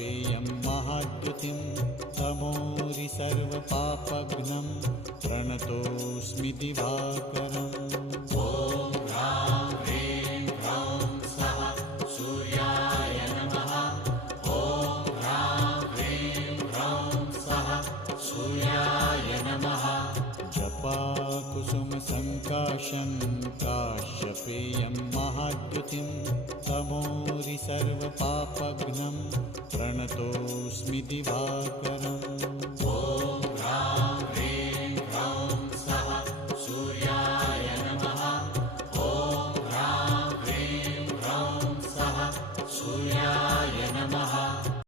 काश्यपेयं महाद्युतिं तमोरि सर्वपापघ्नं प्रणतोऽस्मि दिवाकरम्। ॐ ह्रां ह्रीं ह्रौं स्वः सूर्याय नमः। ॐ ह्रां ह्रीं ह्रौं स्वः सूर्याय नमः। जपाकुसुमसङ्काशं काश्यपेयं महाद्युतिं तमोरि सर्वपापघ्नं प्रणतोऽस्मि दिवाकरम्।